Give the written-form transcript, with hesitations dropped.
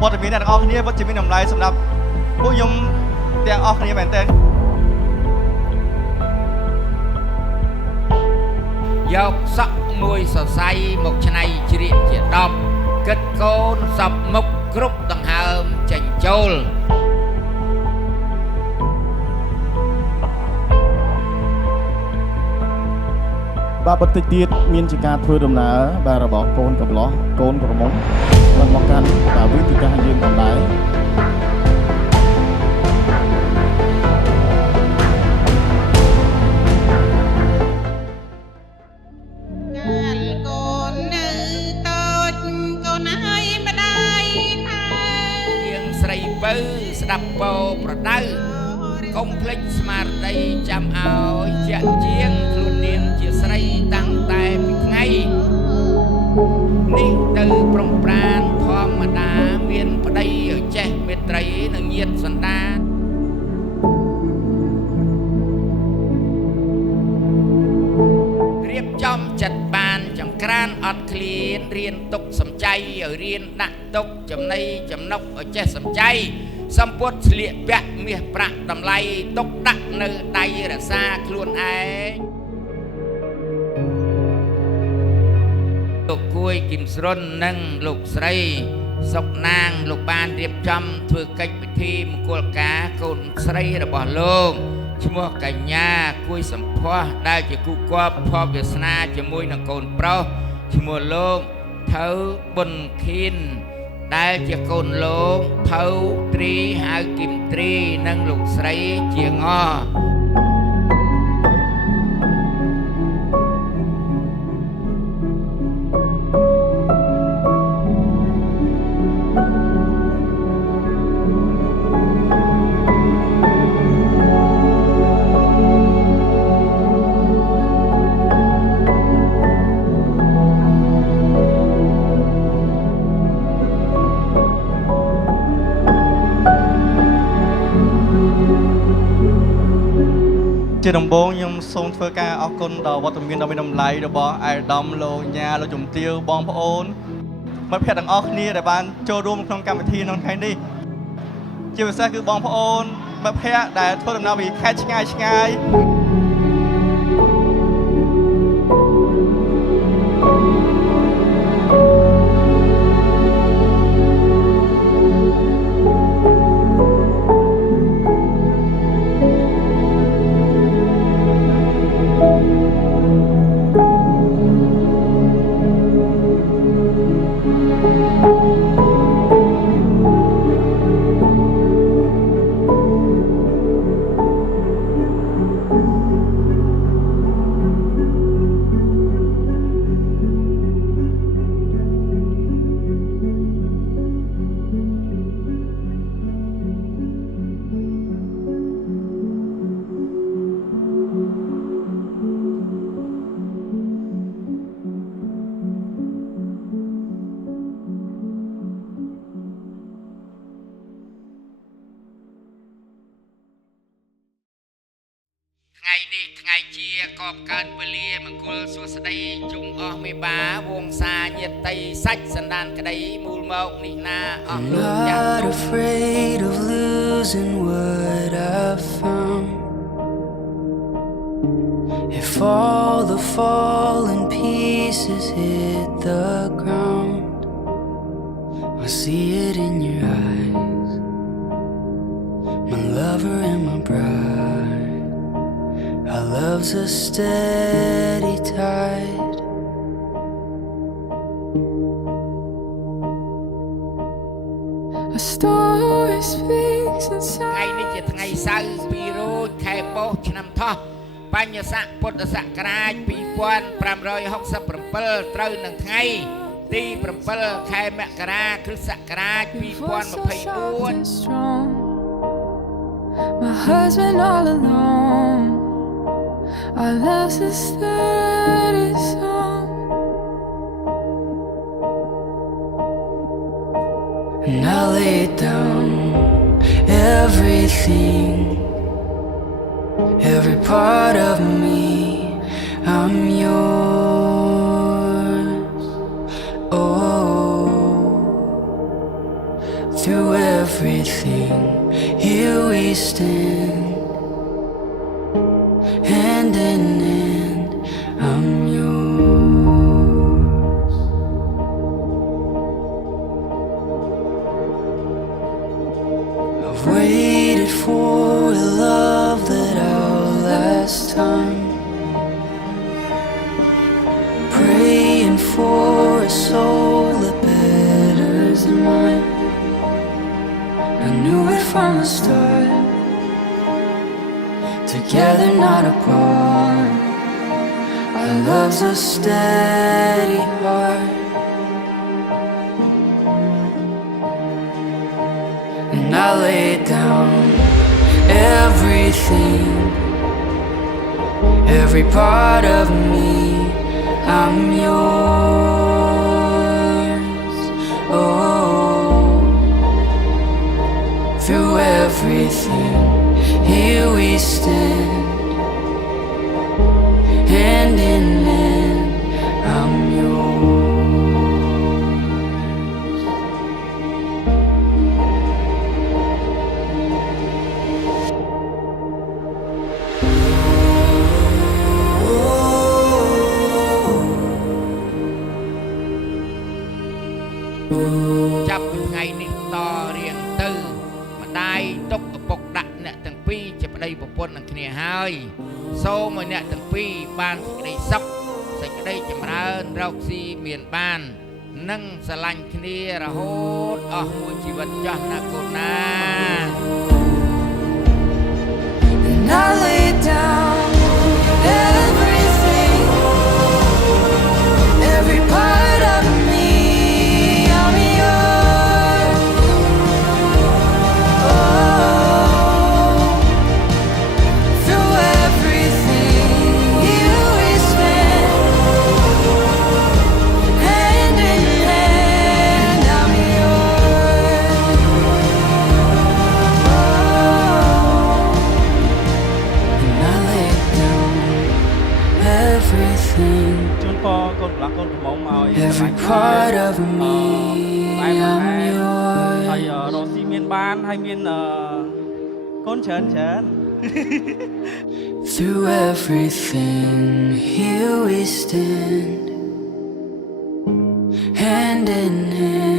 ព័ត៌មានអ្នកទាំងអស់គ្នាពិតជាមានតម្លៃសម្រាប់ពួកខ្ញុំទាំងអស់គ្នាមែនទែនយកសក់មួយសរសៃមកច្នៃជ្រៀកជាដប់គិតកូនសពមុខគ្រប់ដង្ហើមចេញចូលបាទបន្តិចទៀតមានជាការធ្វើដំណើរបាទរបស់កូនកំឡោះកូនក្រមុំបានមកកាន់បាទវេទិកាយើងផងដែរស្រីបើស្ដាប់ពោប្រដៅកុំភ្លេចស្មារតីចាំឲ្យជាក់ជាងខ្លួននាងជាស្រីតាំងតែពីថ្ងៃនេះទៅប្រំប្រានធម្មតាមានប្តីឲ្យចេះមេត្រីនិងញាតិសន្តានរៀបចំចិត្តបានចង្ក្រានអត់ឃ្លានរៀនទុកសំចៃឲ្យរៀនដាក់ទុកចំណៃចំណុកឲ្យចេះសំចៃសម្ពុតស្លៀកពាក់មាសប្រាក់តម្លៃទុកដាក់នៅដៃរក្សាខ្លួនឯងលោកគួយគឹមស្រុននិងលោកស្រីសុកណាងលោកបានរៀបចំធ្វើកិច្ចពិធីមង្គលការកូនស្រីរបស់លោកឈ្មោះកញ្ញាគួយសម្ផស្សដែលជាគូគប់ភពវាសនាជាមួយនឹងកូនប្រុសឈ្មោះលោកថៅប៊ុនខៀនដែលជាកូនលោកថៅត្រីហៅគឹមត្រីនិងលោកស្រីជាងជាដំបូងខ្ញុំសូមធ្វើការអរគុណដល់វត្តមានដ៏មានតម្លៃរបស់អាយដាមលោកញ៉ាលោកជំទាវបងប្អូនមិត្តភក្តិទាំងអស់គ្នាដែលបានចូលរួមក្នុងកម្មវិធីក្នុងថ្ងៃនេះជាពិសេសគឺបងប្អូនមិត្តភក្តិដែលធ្វើដំណើរពីខេត្តឆ្ងាយថ្ងៃនេះថ្ងៃជាកបកើតវេលាមង្គលសួស្តីជុំអស់មេបាវងសាញាតិសាច់សណ្ដានក្តីមូលមកនេះណាអស់លោកចាស់ Not afraid of losing what I found If all the fallen pieces hit the ground I see it in your eyes My lover and my bride Our love's a steady tide A story speaks inside ថ្ងៃនេះជាថ្ងៃសៅរ៍2រោចខែបុស្សឆ្នាំថោះបញ្ញស័កពុទ្ធសករាជ2567ត្រូវនឹងថ្ងៃទី7ខែមករាគ្រិស្តសករាជ2024 My husband all alone Our love's a steady song And I lay down everything Every part of me I'm yours Oh everything, here we stand, hand in hand, I'm yours. I've waited for a love that outlasts time, praying for a soul that betters than mine. I knew it from the start, together not apart. Our love's a steady heart, and I lay down everything, every part of me. I'm yours. Oh, through everything, here we stand, hand in hand. I'm yours. Chập ngàyនេះតរៀងទៅម្ដាយទុកឪពុកដាក់អ្នកទាំងពីរជាប្តីប្រពន្ធនឹងគ្នាហើយសូមឲ្យអ្នកទាំងពីរបានសេចក្តីសុខសេចក្តីចម្រើនរកស៊ីមានបាននិងស្រឡាញ់គ្នារហូតអស់មួយជីវិតចាស់ណាកូនណា And I lay down everything, every part of me. I'm yours. Oh, through everything, here we stand, hand in hand. I'm yours. And I lay down everything, ជូនពរកូនប្រុសកូនក្រមុំឲ្យ every part of me. តែ I'm ហើយ yours. រកស៊ីមានបានហើយមានកូនច្រើនច្រើន Through everything, here we stand, hand in hand.